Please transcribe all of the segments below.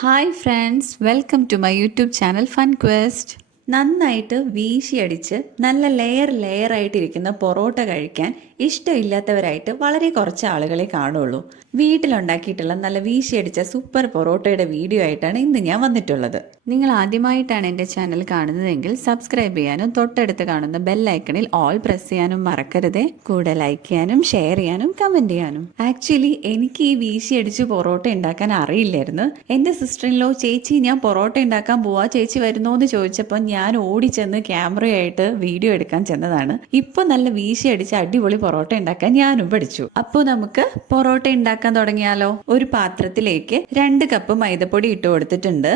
Hi friends, welcome to my YouTube channel fun quest. നന്നായിട്ട് വീശിയടിച്ച് നല്ല ലെയർ ആയിട്ടിരിക്കുന്ന പൊറോട്ട കഴിക്കാൻ ഇഷ്ടമില്ലാത്തവരായിട്ട് വളരെ കുറച്ച് ആളുകളെ കാണുള്ളൂ. വീട്ടിലുണ്ടാക്കിയിട്ടുള്ള നല്ല വീശിയടിച്ച സൂപ്പർ പൊറോട്ടയുടെ വീഡിയോ ആയിട്ടാണ് ഇന്ന് ഞാൻ വന്നിട്ടുള്ളത്. നിങ്ങൾ ആദ്യമായിട്ടാണ് എൻ്റെ ചാനൽ കാണുന്നതെങ്കിൽ സബ്സ്ക്രൈബ് ചെയ്യാനും തൊട്ടടുത്ത് കാണുന്ന ബെല്ലൈക്കണിൽ ഓൾ പ്രസ് ചെയ്യാനും മറക്കരുതേ. കൂടെ ലൈക്ക് ചെയ്യാനും ഷെയർ ചെയ്യാനും കമൻറ്റ് ചെയ്യാനും. ആക്ച്വലി എനിക്ക് ഈ വീശിയടിച്ച് പൊറോട്ട ഉണ്ടാക്കാൻ അറിയില്ലായിരുന്നു. എൻ്റെ സിസ്റ്റർ ഇൻ ലോ ചേച്ചി ഞാൻ പൊറോട്ട ഉണ്ടാക്കാൻ പോവാ, ചേച്ചി വരുന്നോ എന്ന് ചോദിച്ചപ്പോൾ ഞാൻ ഓടിച്ചെന്ന് ക്യാമറയായിട്ട് വീഡിയോ എടുക്കാൻ ചെന്നതാണ്. ഇപ്പൊ നല്ല വീശി അടിച്ച് അടിപൊളി പൊറോട്ട ഉണ്ടാക്കാൻ ഞാനും പഠിച്ചു. അപ്പോൾ നമുക്ക് പൊറോട്ട ഉണ്ടാക്കാൻ തുടങ്ങിയാലോ. ഒരു പാത്രത്തിലേക്ക് 2 കപ്പ് മൈദപ്പൊടി ഇട്ട് കൊടുത്തിട്ടുണ്ട്.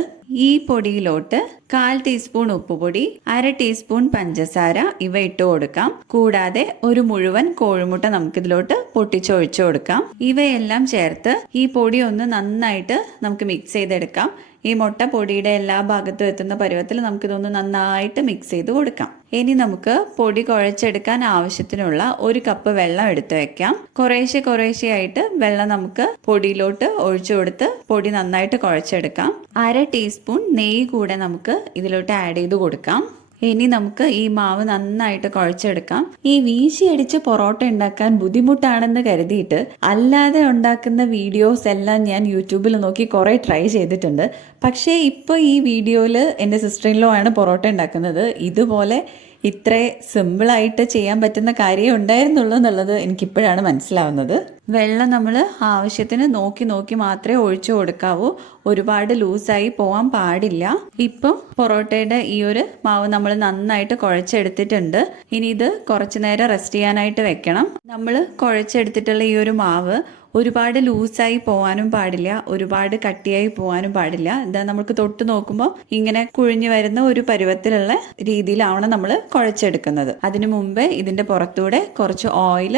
ഈ പൊടിയിലോട്ട് 1/4 ടീസ്പൂൺ ഉപ്പുപൊടി, 1/2 ടീസ്പൂൺ പഞ്ചസാര ഇവ ഇട്ട് കൊടുക്കാം. കൂടാതെ ഒരു മുഴുവൻ കോഴിമുട്ട നമുക്കിതിലോട്ട് പൊട്ടിച്ചൊഴിച്ചു കൊടുക്കാം. ഇവയെല്ലാം ചേർത്ത് ഈ പൊടി ഒന്ന് നന്നായിട്ട് നമുക്ക് മിക്സ് ചെയ്തെടുക്കാം. ഈ മുട്ട പൊടിയുടെ എല്ലാ ഭാഗത്തും എത്തുന്ന പരുവത്തിൽ നമുക്കിതൊന്ന് നന്നായിട്ട് മിക്സ് ചെയ്ത് കൊടുക്കാം. ഇനി നമുക്ക് പൊടി കുഴച്ചെടുക്കാൻ ആവശ്യത്തിനുള്ള 1 കപ്പ് വെള്ളം എടുത്തു വെക്കാം. കുറേശ്ശെയായിട്ട് വെള്ളം നമുക്ക് പൊടിയിലോട്ട് ഒഴിച്ചു കൊടുത്ത് പൊടി നന്നായിട്ട് കുഴച്ചെടുക്കാം. 1/2 ടീസ്പൂൺ നെയ്യ് കൂടെ നമുക്ക് ഇതിലോട്ട് ആഡ് ചെയ്ത് കൊടുക്കാം. ഇനി നമുക്ക് ഈ മാവ് നന്നായിട്ട് കുഴച്ചെടുക്കാം. ഈ വീശിയടിച്ച് പൊറോട്ട ഉണ്ടാക്കാൻ ബുദ്ധിമുട്ടാണെന്ന് കരുതിയിട്ട് അല്ലാതെ ഉണ്ടാക്കുന്ന വീഡിയോസ് എല്ലാം ഞാൻ യൂട്യൂബിൽ നോക്കി കുറേ ട്രൈ ചെയ്തിട്ടുണ്ട്. പക്ഷേ ഇപ്പോൾ ഈ വീഡിയോയിൽ എൻ്റെ സിസ്റ്റർ ഇൻ ലോ ആണ് പൊറോട്ട ഉണ്ടാക്കുന്നത്. ഇതുപോലെ ഇത്ര സിമ്പിളായിട്ട് ചെയ്യാൻ പറ്റുന്ന കാര്യം ഉണ്ടായിരുന്നുള്ളൂ എന്നുള്ളത് എനിക്കിപ്പോഴാണ് മനസ്സിലാവുന്നത്. വെള്ളം നമ്മൾ ആവശ്യത്തിന് നോക്കി മാത്രമേ ഒഴിച്ചു കൊടുക്കാവൂ. ഒരുപാട് ലൂസായി പോകാൻ പാടില്ല. ഇപ്പം പൊറോട്ടയുടെ ഈ ഒരു മാവ് നമ്മൾ നന്നായിട്ട് കുഴച്ചെടുത്തിട്ടുണ്ട്. ഇനി ഇത് കുറച്ചു നേരം റെസ്റ്റ് ചെയ്യാനായിട്ട് വെക്കണം. നമ്മൾ കുഴച്ചെടുത്തിട്ടുള്ള ഈ ഒരു മാവ് ഒരുപാട് ലൂസായി പോകാനും പാടില്ല, ഒരുപാട് കട്ടിയായി പോകാനും പാടില്ല. ഇതാ നമുക്ക് തൊട്ട് നോക്കുമ്പോൾ ഇങ്ങനെ കുഴിഞ്ഞു വരുന്ന ഒരു പരുവത്തിലുള്ള രീതിയിലാവണം നമ്മൾ കുഴച്ചെടുക്കുന്നത്. അതിനു മുമ്പേ ഇതിൻ്റെ പുറത്തൂടെ കുറച്ച് ഓയിൽ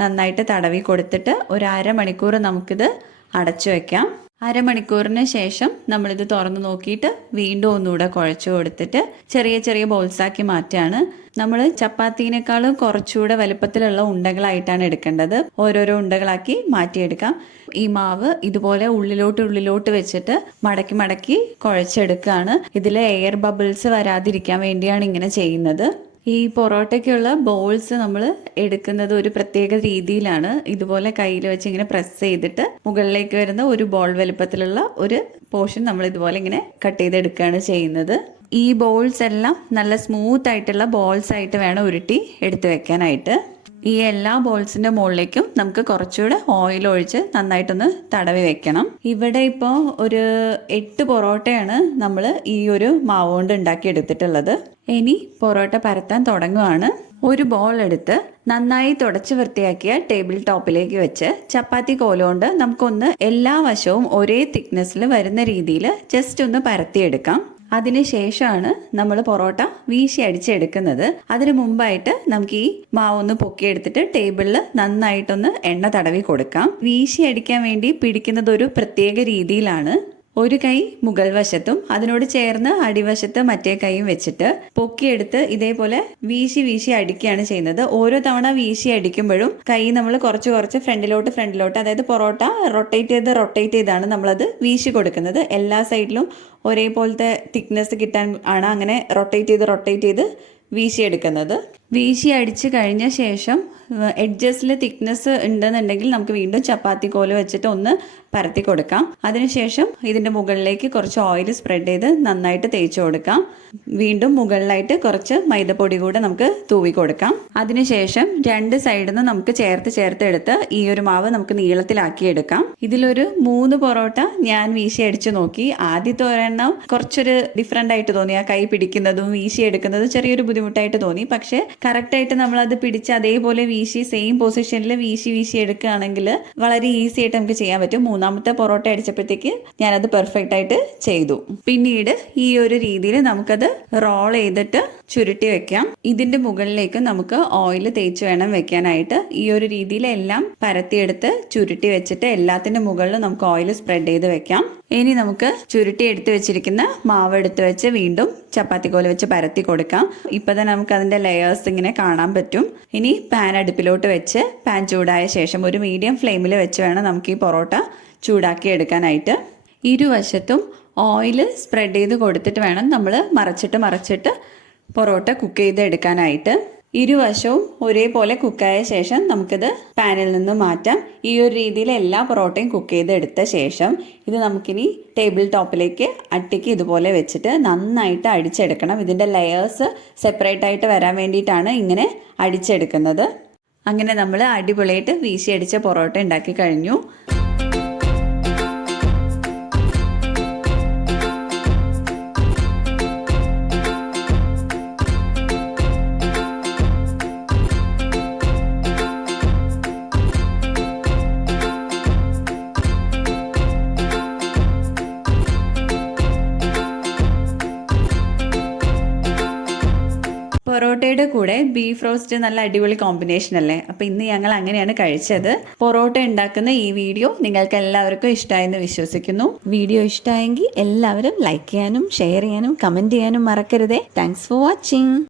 നന്നായിട്ട് തടവി കൊടുത്തിട്ട് ഒരു 1/2 മണിക്കൂർ നമുക്കിത് അടച്ചു വെക്കാം. 1/2 മണിക്കൂറിന് ശേഷം നമ്മളിത് തുറന്ന് നോക്കിയിട്ട് വീണ്ടും ഒന്നുകൂടെ കുഴച്ചു കൊടുത്തിട്ട് ചെറിയ ബോൾസാക്കി മാറ്റുകയാണ്. നമ്മൾ ചപ്പാത്തിനേക്കാളും കുറച്ചുകൂടെ വലുപ്പത്തിലുള്ള ഉണ്ടകളായിട്ടാണ് എടുക്കേണ്ടത്. ഓരോരോ ഉണ്ടകളാക്കി മാറ്റിയെടുക്കാം. ഈ മാവ് ഇതുപോലെ ഉള്ളിലോട്ട് വെച്ചിട്ട് മടക്കി കുഴച്ചെടുക്കുകയാണ്. ഇതിൽ എയർ ബബിൾസ് വരാതിരിക്കാൻ വേണ്ടിയാണ് ഇങ്ങനെ ചെയ്യുന്നത്. ഈ പൊറോട്ടയ്ക്കുള്ള ബോൾസ് നമ്മൾ എടുക്കുന്നത് ഒരു പ്രത്യേക രീതിയിലാണ്. ഇതുപോലെ കയ്യിൽ വെച്ച് ഇങ്ങനെ പ്രസ് ചെയ്തിട്ട് മുകളിലേക്ക് വരുന്ന ഒരു ബോൾ വലുപ്പത്തിലുള്ള ഒരു പോർഷൻ നമ്മൾ ഇതുപോലെ ഇങ്ങനെ കട്ട് ചെയ്തെടുക്കുകയാണ് ചെയ്യുന്നത്. ഈ ബോൾസ് എല്ലാം നല്ല സ്മൂത്ത് ആയിട്ടുള്ള ബോൾസ് ആയിട്ട് വേണം ഉരുട്ടി എടുത്തു വെക്കാനായിട്ട്. ഈ എല്ലാ ബോൾസിന്റെ മുകളിലേക്കും നമുക്ക് കുറച്ചുകൂടെ ഓയിൽ ഒഴിച്ച് നന്നായിട്ടൊന്ന് തടവി വെക്കണം. ഇവിടെ ഇപ്പോൾ ഒരു 8 പൊറോട്ടയാണ് നമ്മൾ ഈ ഒരു മാവ് കൊണ്ട് ഉണ്ടാക്കി എടുത്തിട്ടുള്ളത്. ഇനി പൊറോട്ട പരത്താൻ തുടങ്ങുവാണ്. ഒരു ബോൾ എടുത്ത് നന്നായി തുടച്ച് വൃത്തിയാക്കിയ ടേബിൾ ടോപ്പിലേക്ക് വെച്ച് ചപ്പാത്തി കോലുകൊണ്ട് നമുക്കൊന്ന് എല്ലാ വശവും ഒരേ തിക്നെസ്സിൽ വരുന്ന രീതിയിൽ ജസ്റ്റ് ഒന്ന് പരത്തിയെടുക്കാം. അതിനുശേഷമാണ് നമ്മൾ പൊറോട്ട വീശി അടിച്ചെടുക്കുന്നത്. അതിന് മുമ്പായിട്ട് നമുക്ക് ഈ മാവൊന്ന് പൊക്കിയെടുത്തിട്ട് ടേബിളിൽ നന്നായിട്ടൊന്ന് എണ്ണ തടവി കൊടുക്കാം. വീശി അടിക്കാൻ വേണ്ടി പിടിക്കുന്നത് ഒരു പ്രത്യേക രീതിയിലാണ്. ഒരു കൈ മുകൾ വശത്തും അതിനോട് ചേർന്ന് അടിവശത്ത് മറ്റേ കൈയും വെച്ചിട്ട് പൊക്കിയെടുത്ത് ഇതേപോലെ വീശി അടിക്കുകയാണ് ചെയ്യുന്നത്. ഓരോ തവണ വീശി അടിക്കുമ്പോഴും കൈ നമ്മൾ കുറച്ച് ഫ്രണ്ടിലോട്ട് അതായത് പൊറോട്ട റൊട്ടേറ്റ് ചെയ്താണ് നമ്മളത് വീശി കൊടുക്കുന്നത്. എല്ലാ സൈഡിലും ഒരേപോലത്തെ തിക്നെസ് കിട്ടാൻ ആണ് അങ്ങനെ റൊട്ടേറ്റ് ചെയ്ത് വീശിയെടുക്കുന്നത്. വീശി അടിച്ച് കഴിഞ്ഞ ശേഷം എഡ്ജസിൽ തിക്നെസ് ഉണ്ടെന്നുണ്ടെങ്കിൽ നമുക്ക് വീണ്ടും ചപ്പാത്തി കോല് വെച്ചിട്ട് ഒന്ന് പരത്തി കൊടുക്കാം. അതിനുശേഷം ഇതിൻ്റെ മുകളിലേക്ക് കുറച്ച് ഓയിൽ സ്പ്രെഡ് ചെയ്ത് നന്നായിട്ട് തേച്ച് കൊടുക്കാം. വീണ്ടും മുകളിലായിട്ട് കുറച്ച് മൈദപ്പൊടി കൂടെ നമുക്ക് തൂവി കൊടുക്കാം. അതിനുശേഷം 2 സൈഡിൽ നിന്ന് നമുക്ക് ചേർത്ത് എടുത്ത് ഈ ഒരു മാവ് നമുക്ക് നീളത്തിലാക്കി എടുക്കാം. ഇതിലൊരു 3 പൊറോട്ട ഞാൻ വീശി അടിച്ചു നോക്കി. ആദ്യത്തെ ഒരെണ്ണം കുറച്ചൊരു ഡിഫറെൻ്റ് ആയിട്ട് തോന്നി. ആ കൈ പിടിക്കുന്നതും വീശി എടുക്കുന്നതും ചെറിയൊരു ബുദ്ധിമുട്ടായിട്ട് തോന്നി. പക്ഷെ കറക്റ്റായിട്ട് നമ്മളത് പിടിച്ച് അതേപോലെ സെയിം പൊസിഷനിൽ വീശി എടുക്കുകയാണെങ്കിൽ വളരെ ഈസി ആയിട്ട് നമുക്ക് ചെയ്യാൻ പറ്റും. 3ാമത്തെ പൊറോട്ട അടിച്ചപ്പോഴത്തേക്ക് ഞാനത് പെർഫെക്റ്റ് ആയിട്ട് ചെയ്തു. പിന്നീട് ഈ ഒരു രീതിയിൽ നമുക്കത് റോൾ ചെയ്തിട്ട് ചുരുട്ടി വെക്കാം. ഇതിന്റെ മുകളിലേക്ക് നമുക്ക് ഓയിൽ തേച്ച് വേണം വെക്കാനായിട്ട്. ഈ ഒരു രീതിയിൽ എല്ലാം പരത്തിയെടുത്ത് ചുരുട്ടി വെച്ചിട്ട് എല്ലാത്തിന്റെ മുകളിലും നമുക്ക് ഓയിൽ സ്പ്രെഡ് ചെയ്ത് വെക്കാം. ഇനി നമുക്ക് ചുരുട്ടി എടുത്ത് വെച്ചിരിക്കുന്ന മാവ് എടുത്ത് വെച്ച് വീണ്ടും ചപ്പാത്തി കോല് വെച്ച് പരത്തി കൊടുക്കാം. ഇപ്പൊ തന്നെ നമുക്ക് അതിന്റെ ലെയേഴ്സ് ഇങ്ങനെ കാണാൻ പറ്റും. ഇനി പാൻ അടുപ്പിലോട്ട് വെച്ച് പാൻ ചൂടായ ശേഷം ഒരു മീഡിയം ഫ്ലെയിമിൽ വെച്ച് വേണം നമുക്ക് ഈ പൊറോട്ട ചൂടാക്കി എടുക്കാനായിട്ട്. ഇരുവശത്തും ഓയിൽ സ്പ്രെഡ് ചെയ്ത് കൊടുത്തിട്ട് വേണം നമ്മൾ മറച്ചിട്ട് പൊറോട്ട കുക്ക് ചെയ്ത് എടുക്കാനായിട്ട്. ഇരുവശവും ഒരേപോലെ കുക്കായ ശേഷം നമുക്കിത് പാനിൽ നിന്ന് മാറ്റാം. ഈ ഒരു രീതിയിൽ എല്ലാ പൊറോട്ടയും കുക്ക് ചെയ്ത് എടുത്ത ശേഷം ഇത് നമുക്കിനി ടേബിൾ ടോപ്പിലേക്ക് അട്ടിക്ക് ഇതുപോലെ വെച്ചിട്ട് നന്നായിട്ട് അടിച്ചെടുക്കണം. ഇതിൻ്റെ ലെയേഴ്സ് സെപ്പറേറ്റ് ആയിട്ട് വരാൻ വേണ്ടിയിട്ടാണ് ഇങ്ങനെ അടിച്ചെടുക്കുന്നത്. അങ്ങനെ നമ്മൾ അടിപൊളിയായിട്ട് വീശി അടിച്ച പൊറോട്ട ഉണ്ടാക്കി കഴിഞ്ഞു. പൊറോട്ടയുടെ കൂടെ ബീഫ് റോസ്റ്റ് നല്ല അടിപൊളി കോമ്പിനേഷൻ അല്ലേ? അപ്പോൾ ഇന്ന് ഞങ്ങൾ അങ്ങനെയാണ് കഴിച്ചത്. പൊറോട്ട ഉണ്ടാക്കുന്ന ഈ വീഡിയോ നിങ്ങൾക്ക് എല്ലാവർക്കും ഇഷ്ടമായെന്ന് വിശ്വസിക്കുന്നു. വീഡിയോ ഇഷ്ടമായെങ്കിൽ എല്ലാവരും ലൈക്ക് ചെയ്യാനും ഷെയർ ചെയ്യാനും കമൻറ്റ് ചെയ്യാനും മറക്കരുതേ. Thanks for watching.